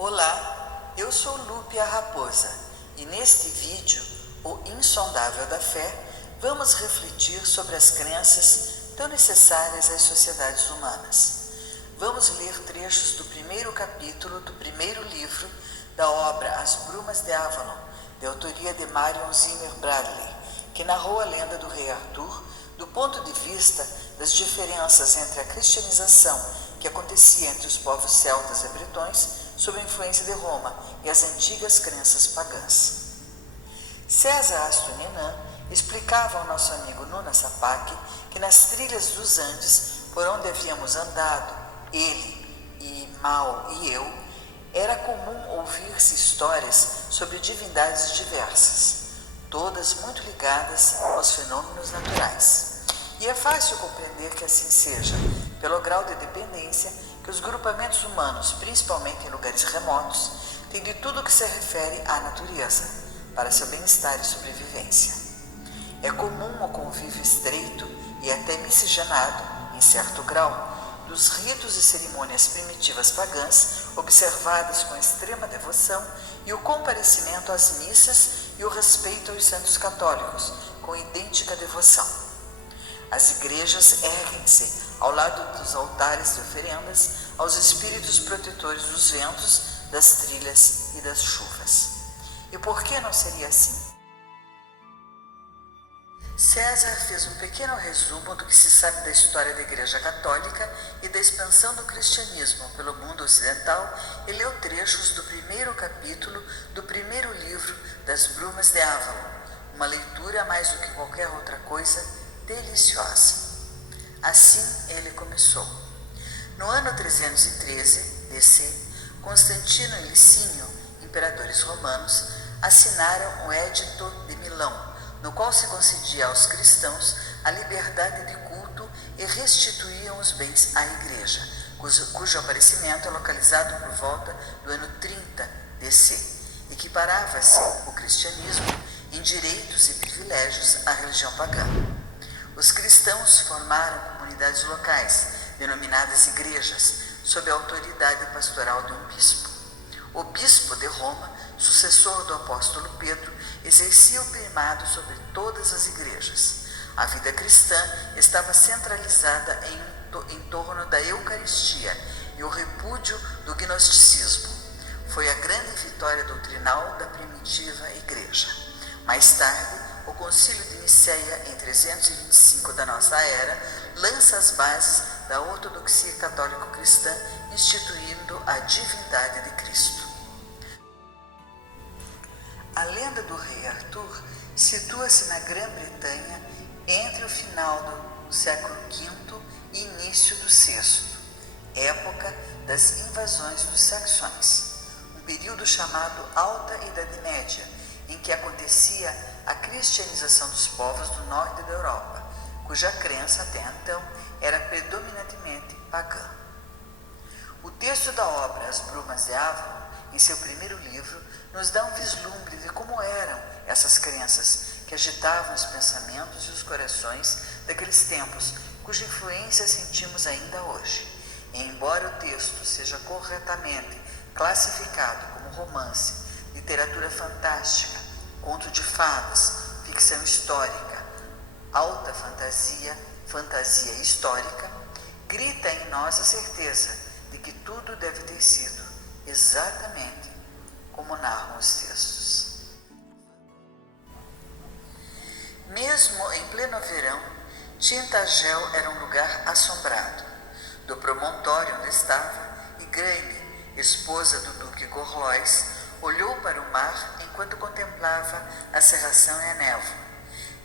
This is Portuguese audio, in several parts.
Olá, eu sou Lupe a Raposa e neste vídeo, O Insondável da Fé, vamos refletir sobre as crenças tão necessárias às sociedades humanas. Vamos ler trechos do primeiro capítulo do primeiro livro da obra As Brumas de Avalon, de autoria de Marion Zimmer Bradley, que narrou a lenda do rei Arthur do ponto de vista das diferenças entre a cristianização que acontecia entre os povos celtas e bretões sob a influência de Roma e as antigas crenças pagãs. César Astunian explicava ao nosso amigo Nuna Sapak que nas trilhas dos Andes, por onde havíamos andado, ele e Mao e eu, era comum ouvir-se histórias sobre divindades diversas, todas muito ligadas aos fenômenos naturais. E é fácil compreender que assim seja, pelo grau de dependência que os grupamentos humanos, principalmente em lugares remotos, têm de tudo que se refere à natureza, para seu bem-estar e sobrevivência. É comum o convívio estreito e até miscigenado, em certo grau, dos ritos e cerimônias primitivas pagãs, observadas com extrema devoção, e o comparecimento às missas e o respeito aos santos católicos, com idêntica devoção. As igrejas erguem-se ao lado dos altares de oferendas aos espíritos protetores dos ventos, das trilhas e das chuvas. E por que não seria assim? César fez um pequeno resumo do que se sabe da história da Igreja Católica e da expansão do cristianismo pelo mundo ocidental e leu trechos do primeiro capítulo do primeiro livro das Brumas de Avalon, uma leitura mais do que qualquer outra coisa deliciosa. Assim ele começou. No ano 313 DC, Constantino e Licínio, imperadores romanos, assinaram o Edito de Milão, no qual se concedia aos cristãos a liberdade de culto e restituíam os bens à Igreja, cujo aparecimento é localizado por volta do ano 30 DC, equiparava-se o cristianismo em direitos e privilégios à religião pagã. Os cristãos formaram comunidades locais, denominadas igrejas, sob a autoridade pastoral de um bispo. O bispo de Roma, sucessor do apóstolo Pedro, exercia o primado sobre todas as igrejas. A vida cristã estava centralizada em torno da Eucaristia e o repúdio do gnosticismo. Foi a grande vitória doutrinal da primitiva igreja. Mais tarde, o Concílio de Nicéia, em 325 da nossa era, lança as bases da ortodoxia católico-cristã, instituindo a divindade de Cristo. A lenda do rei Arthur situa-se na Grã-Bretanha entre o final do século V e início do VI, época das invasões dos saxões, um período chamado Alta Idade Média, em que acontecia a cristianização dos povos do norte da Europa, cuja crença até então era predominantemente pagã. O texto da obra As Brumas de Avalon, em seu primeiro livro, nos dá um vislumbre de como eram essas crenças que agitavam os pensamentos e os corações daqueles tempos, cuja influência sentimos ainda hoje. E embora o texto seja corretamente classificado como romance, literatura fantástica, conto de fadas, ficção histórica, alta fantasia, fantasia histórica, grita em nós a certeza de que tudo deve ter sido exatamente como narram os textos. Mesmo em pleno verão, Tintagel era um lugar assombrado. Do promontório onde estava, Igraine, esposa do duque Gorlois, olhou para o mar enquanto contemplava a cerração e a névoa.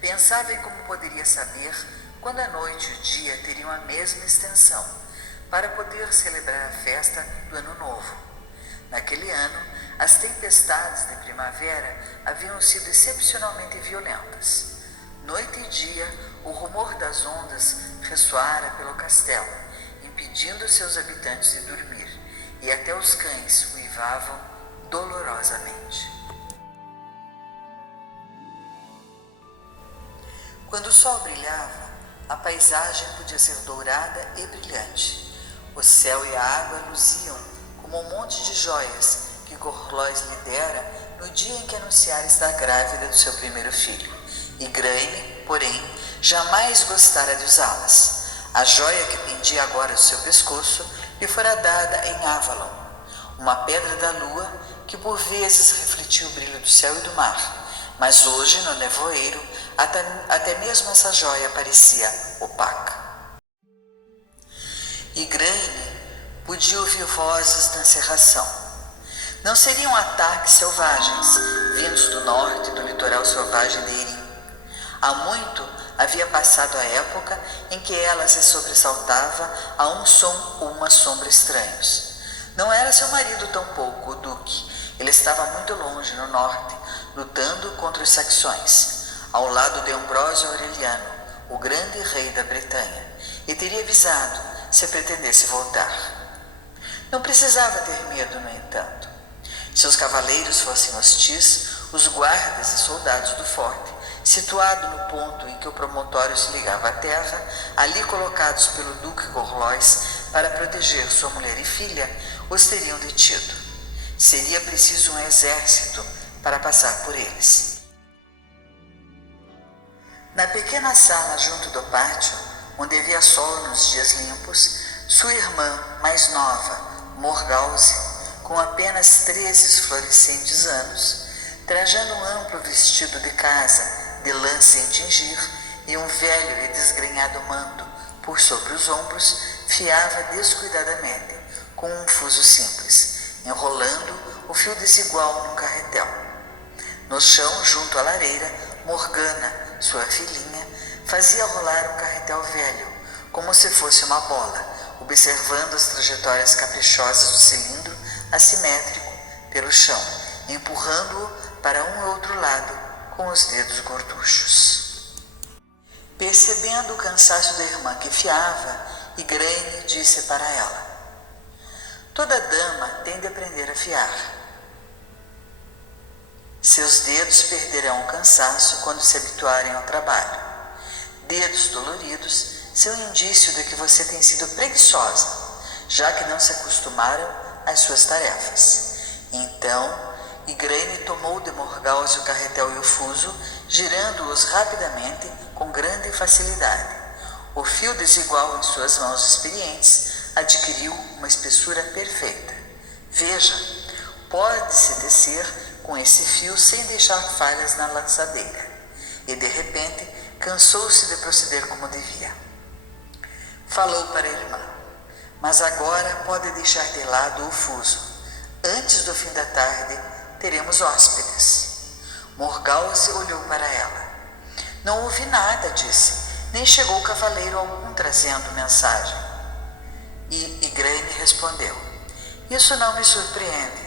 Pensava em como poderia saber quando a noite e o dia teriam a mesma extensão, para poder celebrar a festa do Ano Novo. Naquele ano, as tempestades de primavera haviam sido excepcionalmente violentas. Noite e dia, o rumor das ondas ressoara pelo castelo, impedindo seus habitantes de dormir, e até os cães uivavam dolorosamente. Quando o sol brilhava, a paisagem podia ser dourada e brilhante. O céu e a água luziam como como um monte de joias que Gorlois lhe dera no dia em que anunciara estar grávida do seu primeiro filho. Igraine, porém, jamais gostara de usá-las. A joia que pendia agora do seu pescoço lhe fora dada em Avalon, uma pedra da lua que por vezes refletia o brilho do céu e do mar, mas hoje, no nevoeiro, até mesmo essa joia parecia opaca. Igraine podia ouvir vozes na cerração. Não seriam ataques selvagens, vindos do norte e do litoral selvagem de Erin. Há muito havia passado a época em que ela se sobressaltava a um som ou uma sombra estranhos. Não era seu marido tampouco, o duque. Ele estava muito longe, no norte, lutando contra os saxões, ao lado de Ambrósio Aureliano, o grande rei da Bretanha, e teria avisado se pretendesse voltar. Não precisava ter medo, no entanto. Se os cavaleiros fossem hostis, os guardas e soldados do forte, situado no ponto em que o promontório se ligava à terra, ali colocados pelo duque Gorlois para proteger sua mulher e filha, os teriam detido. Seria preciso um exército para passar por eles. Na pequena sala junto do pátio, onde havia sol nos dias limpos, sua irmã mais nova, Morgause, com apenas 13 florescentes anos, trajando um amplo vestido de casa de lã sem tingir e um velho e desgrenhado manto por sobre os ombros, fiava descuidadamente com um fuso simples, enrolando o fio desigual num carretel. No chão, junto à lareira, Morgana, sua filhinha, fazia rolar um carretel velho, como se fosse uma bola, observando as trajetórias caprichosas do cilindro assimétrico pelo chão, empurrando-o para um ou outro lado com os dedos gorduchos. Percebendo o cansaço da irmã que fiava, Igraine disse para ela: toda dama tem de aprender a fiar. Seus dedos perderão o cansaço quando se habituarem ao trabalho. Dedos doloridos são indício de que você tem sido preguiçosa, já que não se acostumaram às suas tarefas. Então, Igraine tomou de Morgause o carretel e o fuso, girando-os rapidamente com grande facilidade. O fio desigual em suas mãos experientes adquiriu uma espessura perfeita. Veja, pode-se tecer com esse fio sem deixar falhas na lançadeira. E de repente cansou-se de proceder como devia. Falou para a irmã: mas agora pode deixar de lado o fuso. Antes do fim da tarde teremos hóspedes. Morgause olhou para ela. Não ouvi nada, disse, nem chegou cavaleiro algum trazendo mensagem. E Igraine respondeu: isso não me surpreende,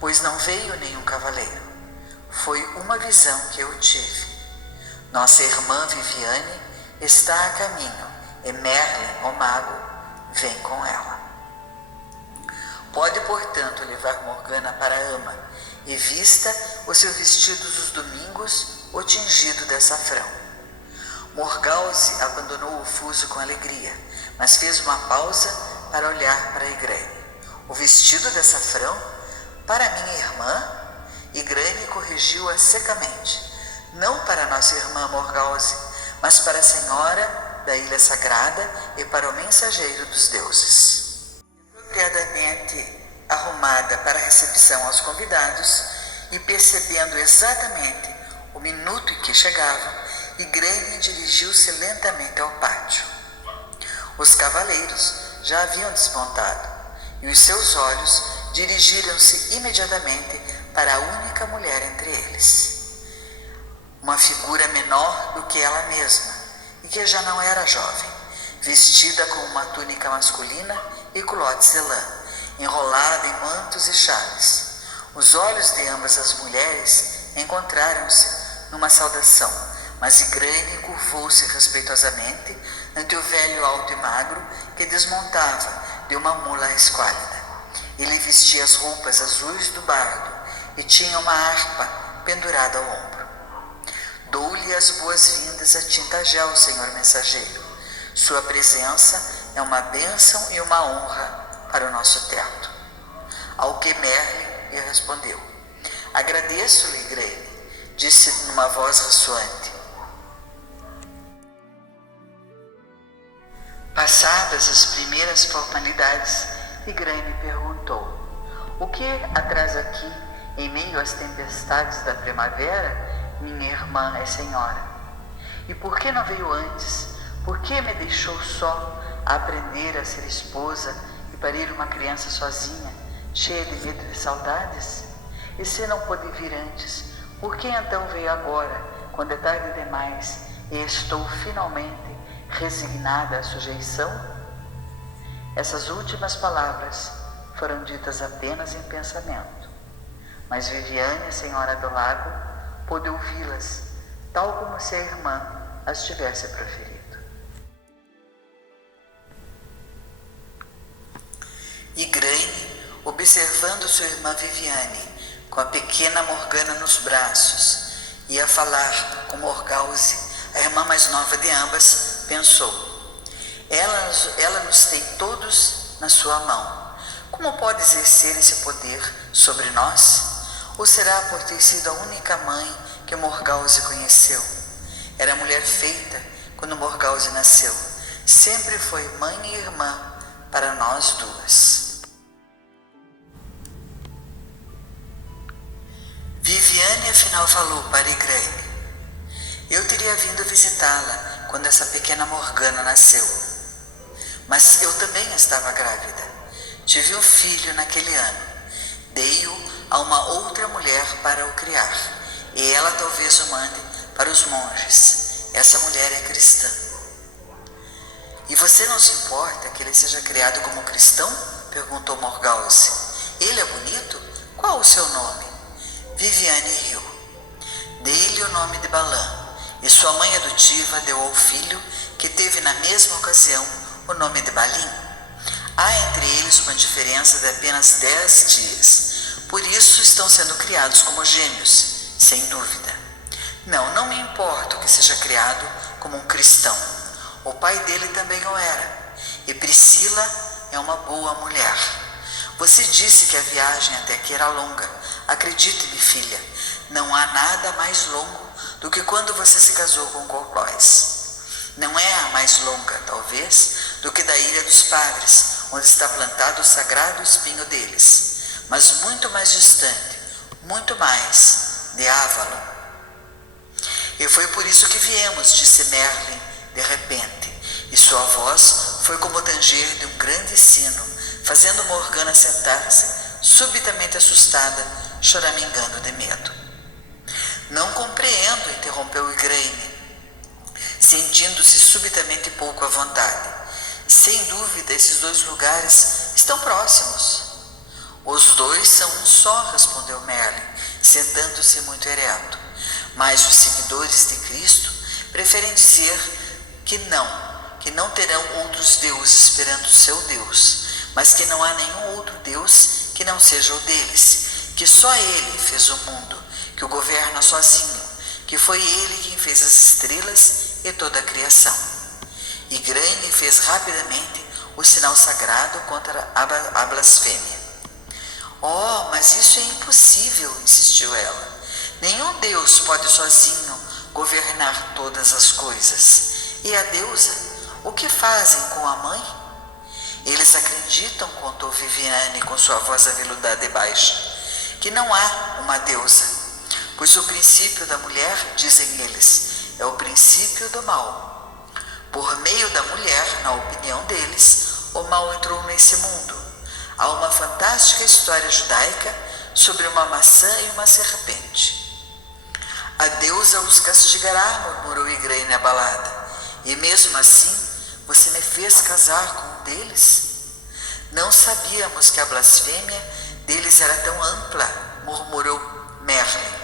pois não veio nenhum cavaleiro. Foi uma visão que eu tive. Nossa irmã Viviane está a caminho, e Merlin, o mago, vem com ela. Pode, portanto, levar Morgana para a ama, e vista o seu vestido dos domingos, o tingido de açafrão. Morgause abandonou o fuso com alegria, mas fez uma pausa para olhar para Igraine. O vestido de açafrão? Para minha irmã? Igraine corrigiu-a secamente. Não para nossa irmã Morgause, mas para a senhora da Ilha Sagrada e para o mensageiro dos deuses. Apropriadamente arrumada para a recepção aos convidados e percebendo exatamente o minuto em que chegavam, Igraine dirigiu-se lentamente ao pátio. Os cavaleiros já haviam desmontado e os seus olhos dirigiram-se imediatamente para a única mulher entre eles. Uma figura menor do que ela mesma e que já não era jovem, vestida com uma túnica masculina e culotes de lã, enrolada em mantos e chales. Os olhos de ambas as mulheres encontraram-se numa saudação, mas Igraine curvou-se respeitosamente ante o velho alto e magro que desmontava de uma mula esquálida. Ele vestia as roupas azuis do bardo e tinha uma harpa pendurada ao ombro. Dou-lhe as boas-vindas a Tintagel, senhor mensageiro. Sua presença é uma bênção e uma honra para o nosso teto. Ao que Merlin lhe respondeu: agradeço-lhe, Igraine, disse numa voz ressoante. Passadas as primeiras formalidades, Igraine perguntou: o que atrás aqui, em meio às tempestades da primavera, minha irmã é senhora? E por que não veio antes? Por que me deixou só a aprender a ser esposa e parir uma criança sozinha, cheia de medo e de saudades? E se não pôde vir antes, por que então veio agora, quando é tarde demais e estou finalmente resignada à sujeição? Essas últimas palavras foram ditas apenas em pensamento, mas Viviane, a senhora do lago, pôde ouvi-las, tal como se a irmã as tivesse proferido. Igraine, observando sua irmã Viviane, com a pequena Morgana nos braços, ia falar com Morgause, a irmã mais nova de ambas, pensou: ela nos tem todos na sua mão. Como pode exercer esse poder sobre nós? Ou será por ter sido a única mãe que Morgause conheceu? Era mulher feita quando Morgause nasceu. Sempre foi mãe e irmã para nós duas. Viviane afinal falou para Igraine: eu teria vindo visitá-la quando essa pequena Morgana nasceu. Mas eu também estava grávida. Tive um filho naquele ano. Dei-o a uma outra mulher para o criar, e ela talvez o mande para os monges. Essa mulher é cristã. E você não se importa que ele seja criado como cristão? Perguntou Morgause. Ele é bonito? Qual o seu nome? Viviane riu. Dei-lhe o nome de Balan, e sua mãe adotiva deu ao filho, que teve na mesma ocasião, o nome de Balim. Há entre eles uma diferença de apenas 10 dias. Por isso estão sendo criados como gêmeos, sem dúvida. Não me importo que seja criado como um cristão. O pai dele também o era. E Priscila é uma boa mulher. Você disse que a viagem até aqui era longa. Acredite-me, filha, não há nada mais longo do que quando você se casou com Gorlois. Não é a mais longa, talvez, do que da Ilha dos Padres, onde está plantado o sagrado espinho deles, mas muito mais distante, muito mais, de Avalon. E foi por isso que viemos, disse Merlin, de repente, e sua voz foi como o tanger de um grande sino, fazendo Morgana sentar-se, subitamente assustada, choramingando de medo. Não compreendo, interrompeu Igraine, sentindo-se subitamente pouco à vontade. Sem dúvida, esses dois lugares estão próximos. Os dois são um só, respondeu Merlin, sentando-se muito ereto. Mas os seguidores de Cristo preferem dizer que não terão outros deuses perante o seu Deus, mas que não há nenhum outro Deus que não seja o deles, que só Ele fez o mundo, que o governa sozinho, que foi Ele quem fez as estrelas e toda a criação. Igraine fez rapidamente o sinal sagrado contra a blasfêmia. Oh, mas isso é impossível, insistiu ela. Nenhum Deus pode sozinho governar todas as coisas. E a deusa, o que fazem com a mãe? Eles acreditam, contou Viviane com sua voz aveludada e baixa, que não há uma deusa, pois o princípio da mulher, dizem eles, é o princípio do mal. Por meio da mulher, na opinião deles, o mal entrou nesse mundo. Há uma fantástica história judaica sobre uma maçã e uma serpente. A deusa os castigará, murmurou Igraine abalada. E mesmo assim, você me fez casar com um deles? Não sabíamos que a blasfêmia deles era tão ampla, murmurou Merlin,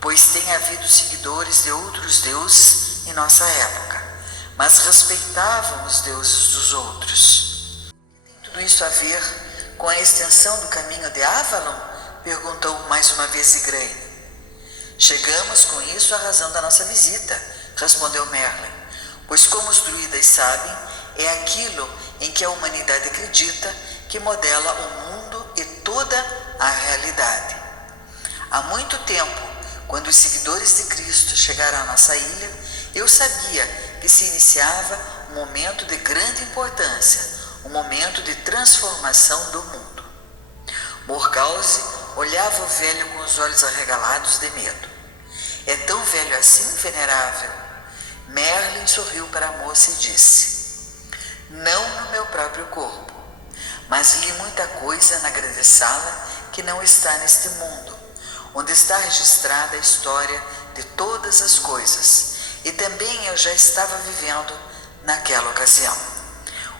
pois tem havido seguidores de outros deuses em nossa época, mas respeitavam os deuses dos outros. Tem tudo isso a ver com a extensão do caminho de Avalon? Perguntou mais uma vez Igraine. Chegamos com isso à razão da nossa visita, respondeu Merlin, pois como os druidas sabem, é aquilo em que a humanidade acredita que modela o mundo e toda a realidade. Há muito tempo, quando os seguidores de Cristo chegaram à nossa ilha, eu sabia que se iniciava um momento de grande importância, um momento de transformação do mundo. Morgause olhava o velho com os olhos arregalados de medo. É tão velho assim, venerável? Merlin sorriu para a moça e disse: não no meu próprio corpo, mas li muita coisa na grande sala que não está neste mundo, onde está registrada a história de todas as coisas, e também eu já estava vivendo naquela ocasião.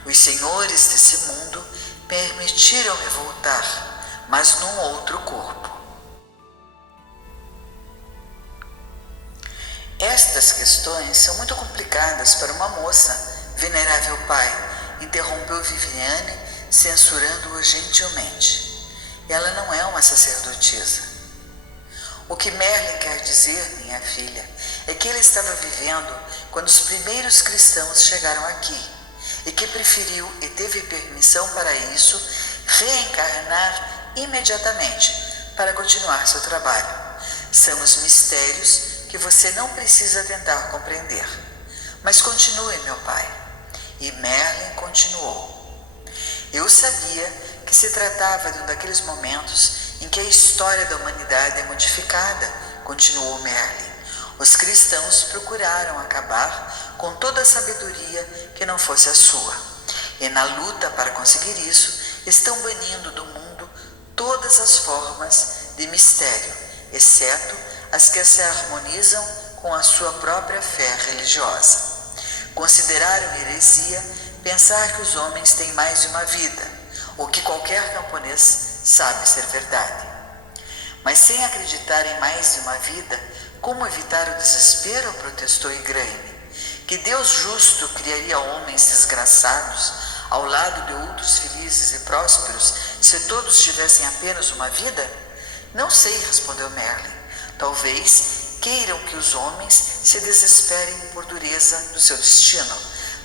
Os senhores desse mundo permitiram-me voltar, mas num outro corpo. Estas questões são muito complicadas para uma moça, venerável pai, interrompeu Viviane, censurando-o gentilmente. Ela não é uma sacerdotisa. O que Merlin quer dizer, minha filha, é que ele estava vivendo quando os primeiros cristãos chegaram aqui e que preferiu e teve permissão para isso reencarnar imediatamente para continuar seu trabalho. São os mistérios que você não precisa tentar compreender. Mas continue, meu pai. E Merlin continuou. Eu sabia que se tratava de um daqueles momentos em que a história da humanidade é modificada, continuou Merlin. Os cristãos procuraram acabar com toda a sabedoria que não fosse a sua. E na luta para conseguir isso, estão banindo do mundo todas as formas de mistério, exceto as que se harmonizam com a sua própria fé religiosa. Consideraram heresia pensar que os homens têm mais de uma vida, o que qualquer camponês sabe ser verdade. Mas sem acreditar em mais de uma vida, como evitar o desespero? Protestou Igraine. Que Deus justo criaria homens desgraçados ao lado de outros felizes e prósperos se todos tivessem apenas uma vida? Não sei, respondeu Merlin. Talvez queiram que os homens se desesperem por dureza do seu destino,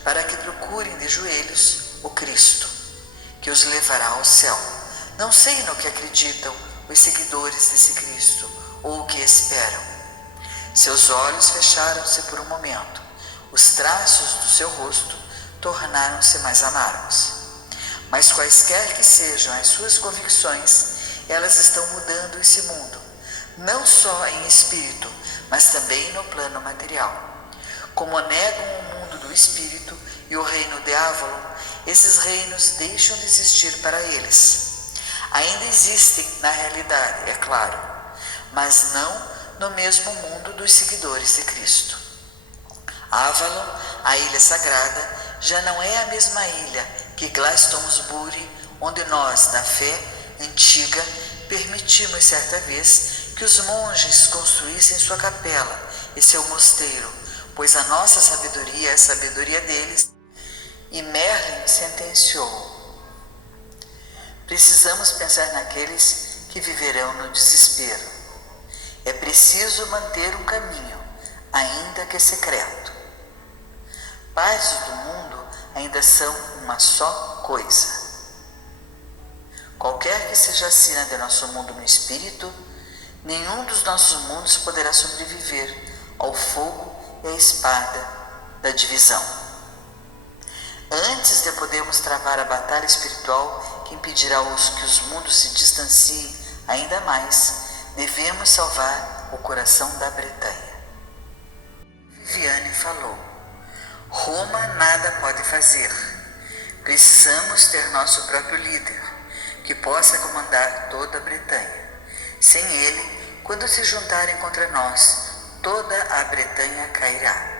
para que procurem de joelhos o Cristo, que os levará ao céu. Não sei no que acreditam os seguidores desse Cristo, ou o que esperam. Seus olhos fecharam-se por um momento. Os traços do seu rosto tornaram-se mais amargos. Mas quaisquer que sejam as suas convicções, elas estão mudando esse mundo, não só em espírito, mas também no plano material. Como negam o mundo do espírito e o reino de Avalon, esses reinos deixam de existir para eles. Ainda existem na realidade, é claro, mas não no mesmo mundo dos seguidores de Cristo. Avalon, a ilha sagrada, já não é a mesma ilha que Glastonbury, onde nós, da fé antiga, permitimos certa vez que os monges construíssem sua capela e seu mosteiro, pois a nossa sabedoria é a sabedoria deles. E Merlin sentenciou: precisamos pensar naqueles que viverão no desespero. É preciso manter um caminho, ainda que secreto. Partes do mundo ainda são uma só coisa. Qualquer que seja a sina de nosso mundo no espírito, nenhum dos nossos mundos poderá sobreviver ao fogo e à espada da divisão. Antes de podermos travar a batalha espiritual que impedirá que os mundos se distanciem ainda mais, devemos salvar o coração da Bretanha. Viviane falou: Roma nada pode fazer. Precisamos ter nosso próprio líder, que possa comandar toda a Bretanha. Sem ele, quando se juntarem contra nós, toda a Bretanha cairá.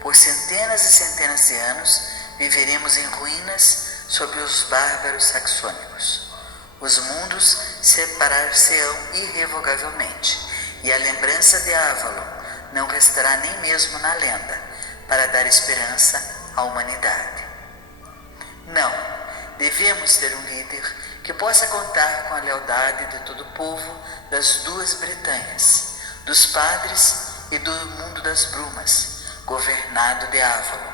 Por centenas e centenas de anos, viveremos em ruínas sob os bárbaros saxônicos. Os mundos separar-se-ão irrevogavelmente, e a lembrança de Avalon não restará nem mesmo na lenda, para dar esperança à humanidade. Não, devemos ter um líder que possa contar com a lealdade de todo o povo das duas Bretanhas, dos padres e do mundo das brumas, governado de Avalon,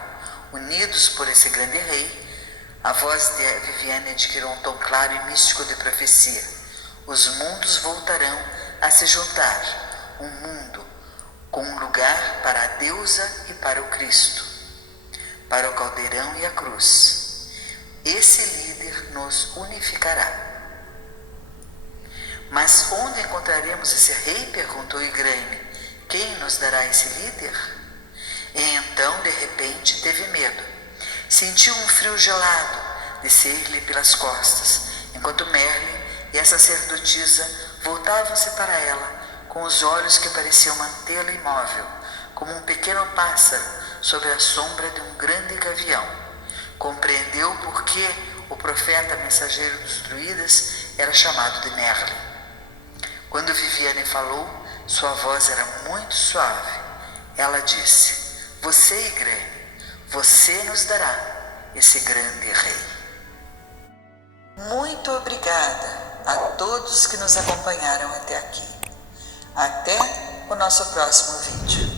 unidos por esse grande rei, A voz de Viviane adquiriu um tom claro e místico de profecia. Os mundos voltarão a se juntar. Um mundo com um lugar para a deusa e para o Cristo, para o caldeirão e a cruz. Esse líder nos unificará. Mas onde encontraremos esse rei? Perguntou Igraine. Quem nos dará esse líder? E então, de repente, teve medo. Sentiu um frio gelado descer-lhe pelas costas, enquanto Merlin e a sacerdotisa voltavam-se para ela, com os olhos que pareciam mantê-la imóvel, como um pequeno pássaro sob a sombra de um grande gavião. Compreendeu por que o profeta mensageiro dos druidas era chamado de Merlin. Quando Viviane falou, sua voz era muito suave. Ela disse: Você, Igraine, você nos dará esse grande rei. Muito obrigada a todos que nos acompanharam até aqui. Até o nosso próximo vídeo.